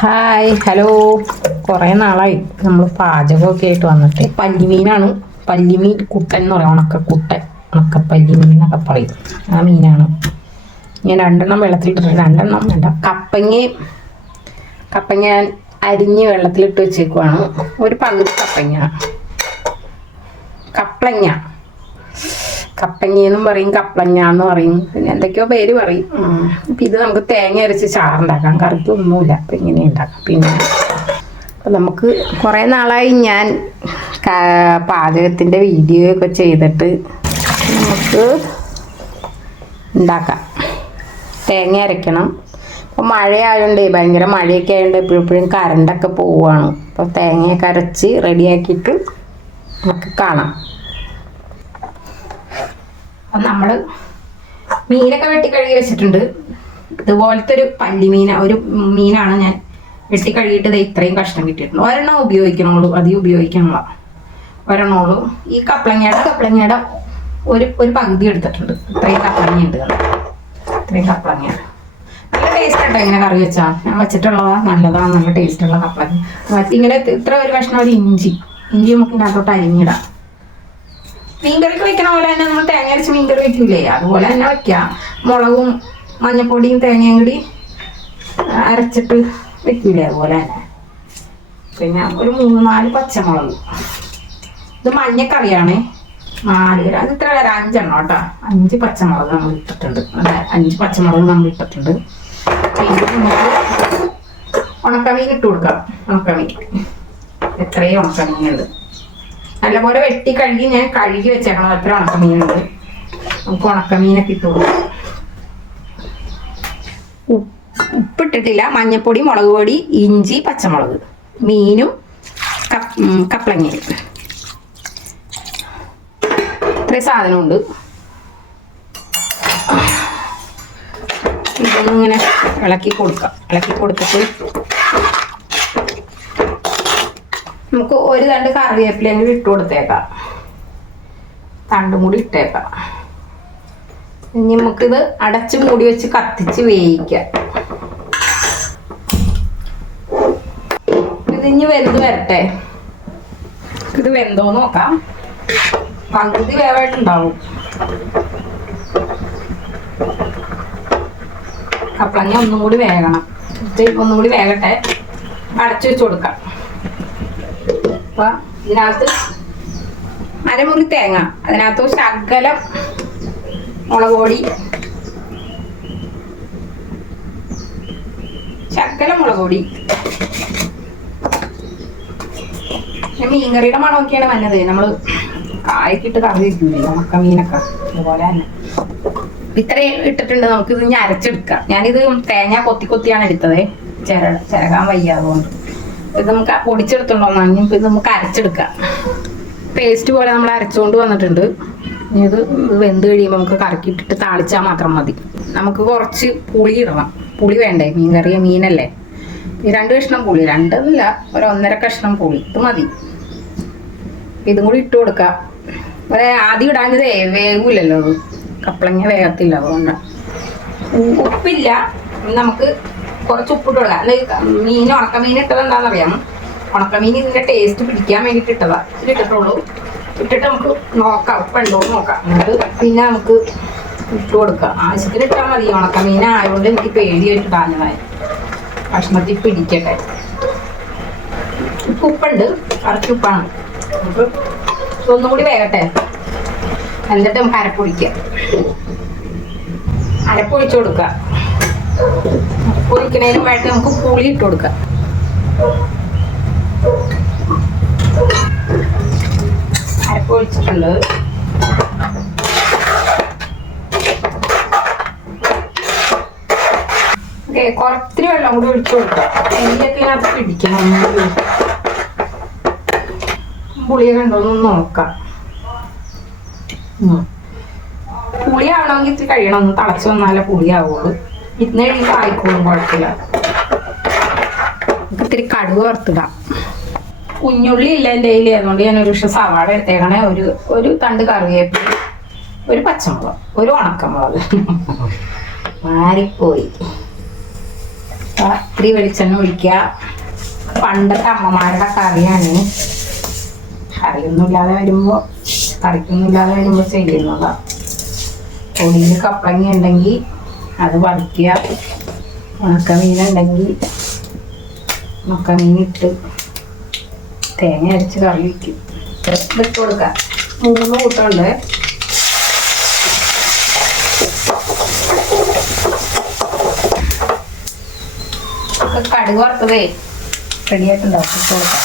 Hi hello. കുറേ നാളായി നമ്മൾ പാചകമൊക്കെ ആയിട്ട് വന്നിട്ട്. പല്ലിമീനാണ്. പല്ലിമീൻ കുട്ടൻ എന്ന് പറയാം. ഉണക്കക്കുട്ടൻ, ഉണക്കപ്പല്ലിമീൻ എന്നൊക്കെ പറയും. ആ മീനാണ് ഞാൻ രണ്ടെണ്ണം വെള്ളത്തിലിട്ടിട്ട്. രണ്ടെണ്ണം വേണ്ട, കപ്പങ്ങ ഞാൻ അരിഞ്ഞ് വെള്ളത്തിലിട്ട് വെച്ചേക്കുവാണ്. ഒരു പകുതി കപ്പങ്ങയെന്നും പറയും, കപ്പളങ്ങ എന്ന് പറയും, പിന്നെ എന്തൊക്കെയോ പേര് പറയും. അപ്പം ഇത് നമുക്ക് തേങ്ങ അരച്ച് ചാറുണ്ടാക്കാം. കറിക്ക് ഒന്നുമില്ല, അപ്പം ഇങ്ങനെ ഉണ്ടാക്കാം. പിന്നെ അപ്പം നമുക്ക് കുറേ നാളായി ഞാൻ പാചകത്തിൻ്റെ വീഡിയോ ഒക്കെ ചെയ്തിട്ട് നമുക്ക് ഉണ്ടാക്കാം. തേങ്ങ അരയ്ക്കണം. അപ്പോൾ മഴയായതുകൊണ്ട്, ഭയങ്കര മഴയൊക്കെ ആയതുകൊണ്ട് എപ്പോഴും കറണ്ടൊക്കെ പോവുകയാണ്. അപ്പോൾ തേങ്ങയൊക്കെ അരച്ച് റെഡിയാക്കിയിട്ട് നമുക്ക് കാണാം. അപ്പം നമ്മൾ മീനൊക്കെ വെട്ടി കഴുകി വെച്ചിട്ടുണ്ട്. ഇതുപോലത്തെ ഒരു ഒരു മീനാണ് ഞാൻ വെട്ടി കഴുകിയിട്ട് ഇത്രയും കഷ്ണം കിട്ടിയിട്ടുണ്ട്. ഒരെണ്ണം ഉപയോഗിക്കണുള്ളൂ, അധികം ഉപയോഗിക്കണുള്ള ഒരെണ്ണമുള്ളൂ. ഈ കപ്പളങ്ങയുടെ ഒരു പകുതി എടുത്തിട്ടുണ്ട്. ഇത്രയും കപ്പളങ്ങ ഉണ്ട്. ഇത്രയും കപ്പളങ്ങ നല്ല ടേസ്റ്റ് ആട്ടോ. ഇങ്ങനെ കറി വെച്ചാൽ ഞാൻ വെച്ചിട്ടുള്ളതാ, നല്ലതാണ്, നല്ല ടേസ്റ്റുള്ള കപ്പളങ്ങ. ഇങ്ങനെ ഇത്ര ഒരു കഷ്ണം ഒരു ഇഞ്ചി നമുക്ക് ഇതിനകത്തോട്ട് അരിഞ്ഞിടാം. മീൻകറിക്ക് വെക്കണ പോലെ തന്നെ നമ്മൾ തേങ്ങ അരച്ച് മീൻകറി വെക്കൂലേ, അതുപോലെ തന്നെ വെക്കാം. മുളകും മഞ്ഞപ്പൊടിയും തേങ്ങയും കൂടി അരച്ചിട്ട് വെക്കൂലേ, അതുപോലെ തന്നെ. പിന്നെ ഒരു 3-4 പച്ചമുളക്. ഇത് മഞ്ഞക്കറിയാണ്. 4 ഇത്ര വരെ 5 എണ്ണം കേട്ടോ. 5 പച്ചമുളക് നമ്മൾ ഇട്ടിട്ടുണ്ട്. 5 പച്ചമുളക് നമ്മൾ ഇട്ടിട്ടുണ്ട്. പിന്നെ നമുക്ക് ഉണക്കമീൻ ഇട്ട് കൊടുക്കാം. ഉണക്കമീൻ എത്രയും ഉണക്കമീനുണ്ട്. നല്ലപോലെ വെട്ടി കഴുകി ഞാൻ കഴുകി വെച്ചേക്കണം. എത്ര ഉണക്കമീനുണ്ട്. നമുക്ക് ഉണക്കമീനൊക്കെ ഇട്ട് കൊടുക്കാം. ഉപ്പിട്ടിട്ടില്ല. മഞ്ഞപ്പൊടി, മുളക് പൊടി, ഇഞ്ചി, പച്ചമുളക്, മീനും കപ്പളങ്ങയും, ഇത്രയും സാധനമുണ്ട്. ഇതൊന്നും ഇങ്ങനെ ഇളക്കി കൊടുക്കാം. ഇളക്കി കൊടുത്തിട്ട് നമുക്ക് ഒരു തണ്ട് കറിവേപ്പിലയും കൂടി ഇട്ട് കൊടുത്തേക്കാം. തണ്ടും കൂടി ഇട്ടേക്കാം. ഇനി നമുക്കിത് അടച്ച് മൂടി വെച്ച് കത്തിച്ച് വേവിക്കാം. ഇതിഞ്ഞ് വെന്ത് വരട്ടെ. ഇത് വെന്തോന്ന് നോക്കാം. പകുതി വേവായിട്ടുണ്ടാവും. കപ്പളങ്ങ ഒന്നും കൂടി വേകണം. ഒന്നും കൂടി വേകട്ടെ. അടച്ചു വെച്ച് കൊടുക്കാം. അപ്പൊ ഇതിനകത്ത് അരമുറി തേങ്ങ, അതിനകത്ത് ശകലം മുളക് പൊടി, മീൻകറിയുടെ മണമൊക്കെയാണ് വന്നത്. നമ്മള് കായ്ക്കിട്ട് കറി വയ്ക്കൂലേ, ഉണക്കമീനൊക്കെ, അതുപോലെ തന്നെ ഇത്രയും ഇട്ടിട്ടുണ്ട്. നമുക്ക് ഇത് ഞാൻ അരച്ചെടുക്കാം. ഞാനിത് തേങ്ങ കൊത്തിയാണ് എടുത്തത്. ചിരകാൻ വയ്യ, അതുകൊണ്ട് ഇത് നമുക്ക് പൊടിച്ചെടുത്തുണ്ടോന്നാണ്. ഇത് നമുക്ക് അരച്ചെടുക്കാം. പേസ്റ്റ് പോലെ നമ്മൾ അരച്ചുകൊണ്ട് വന്നിട്ടുണ്ട്. ഇനി ഇത് വെന്ത് കഴിയുമ്പോൾ നമുക്ക് കറക്കിയിട്ടിട്ട് താളിച്ചാൽ മാത്രം മതി. നമുക്ക് കുറച്ച് പുളി ഇടണം. പുളി വേണ്ടേ, മീനല്ലേ. 2 കഷ്ണം പുളി, 2 ഒരു 1.5 കഷ്ണം പുളി, ഇത് മതി. ഇതും കൂടി ഇട്ട് കൊടുക്കാം. ആദ്യം ഇടാഞ്ഞത് വേഗൂലല്ലോ, കപ്പളങ്ങ വേഗത്തില്ല, അതുകൊണ്ട്. ഉപ്പില്ല, നമുക്ക് കുറച്ച് ഉപ്പിട്ട് കൊടുക്കാം. ഉണക്കമീൻ ഇട്ടത് എന്താണെന്നറിയാം. ഉണക്കമീൻ ഇതിന്റെ ടേസ്റ്റ് പിടിക്കാൻ വേണ്ടിയിട്ട് ഇട്ടതാ. ഇതിട്ടിട്ടുള്ളൂ. ഇട്ടിട്ട് നമുക്ക് നോക്കാം, ഉപ്പുണ്ടോ നോക്കാം. എന്നിട്ട് പിന്നെ നമുക്ക് ഇട്ട് കൊടുക്കാം. ആവശ്യത്തിന് ഇട്ടാൽ മതി. ഉണക്കമീൻ ആയതുകൊണ്ട് എനിക്ക് പേടിയായിട്ട് ഇടാഞ്ഞതായി. ഭക്ഷണത്തിൽ പിടിക്കട്ടെ. ഉപ്പുണ്ട്, കുറച്ച് ഉപ്പാണ്. നമുക്ക് ഒന്നും കൂടി വേകട്ടെ. എന്നിട്ട് നമുക്ക് അരപ്പൊഴിക്കാം. അരപ്പൊഴിച്ചു കൊടുക്കാം. പൊരിക്കണേനും വേണ്ടി നമുക്ക് പുളി ഇട്ട് കൊടുക്കാം. അരപ്പൊഴിച്ചിട്ടുണ്ട്. കുറച്ച് വെള്ളം കൂടി ഒഴിച്ചു കൊടുക്കാം. നെയ്യൊക്കെ ഇതിനകത്ത് പിടിക്കണം. പുളിയൊക്കെ ഉണ്ടോന്ന് നോക്കാം. പുളിയാവണമെങ്കിൽ ഇത്തിരി കഴിയണം. ഒന്ന് തിളച്ച് വന്നാലേ പുളിയാവുള്ളൂ. ഇന്ന് കഴിയുമ്പോൾ ആയിക്കോളും, കുഴപ്പമില്ല. ഇത്തിരി കടുക് വറുത്തിടാം. കുഞ്ഞുള്ളി ഇല്ല എൻ്റെ കയ്യിൽ, അതുകൊണ്ട് ഞാൻ ഒരു സവാള എടുത്തേക്കണേ. ഒരു തണ്ട് കറിവേപ്പില, ഒരു പച്ചമുളക്, ഒരു ഉണക്കമുളക്. മാറിപ്പോയി. ഇത്തിരി വെളിച്ചെണ്ണ ഒഴിക്കുക. പണ്ടത്തെ അമ്മമാരുടെ കറിയാണ്. കറിയൊന്നുമില്ലാതെ വരുമ്പോൾ ചെയ്യുന്നതാണ്. പൊടിയിൽ കപ്പളങ്ങ ഉണ്ടെങ്കിൽ അത് വറുക്കുക. ഉണക്കമീനുണ്ടെങ്കിൽ ഉണക്കമീനിട്ട് തേങ്ങ അരച്ച് കറി വയ്ക്കും. ഇട്ട് കൊടുക്കുക. 3 കൂട്ടമുണ്ട്. കടുക് വറുത്തതേ റെഡിയായിട്ടുണ്ടാവും. ഇട്ട് കൊടുക്കാം.